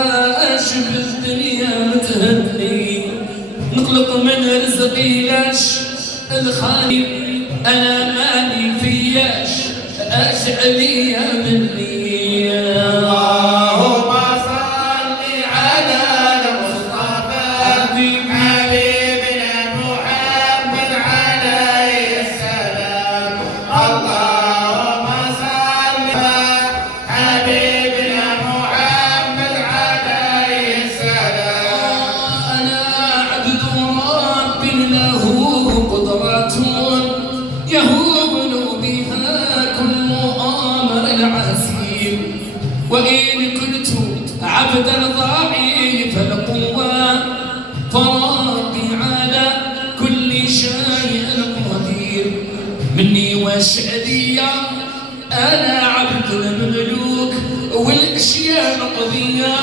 اشوف الدنيا متهني نقلق من رزقي لاش الخالي انا مالي فياش اش عليا مني اللهم صل على المصطفى حبيبنا محمد عليه السلام. اللهم صل على حبيبنا محمد عليه السلام. انا عبد رب له قدرات يهون بها كل امر العسير وان كنت عبدا ضعيف القوى فربي على كل شيء قدير. مني وشعرية انا عبد المملوك والاشياء مقضيه